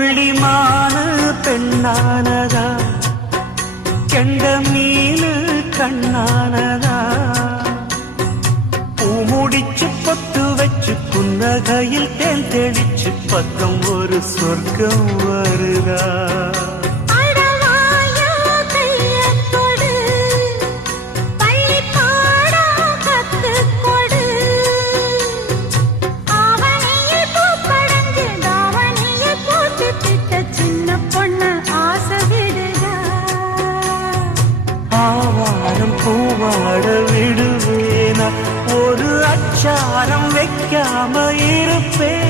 புள்ளிமானு பெண்ணானதா, கெண்ட மீனு கண்ணானதா, பூமுடிச்சு பொட்டு வச்சு புன்னகையில் தேன் தெளிச்சு பக்கம் ஒரு சொர்க்கம் வருதா. ஆவாரம் பூவாட விடுவேனா, ஒரு அச்சாரம் வைக்காம இருப்பேன்.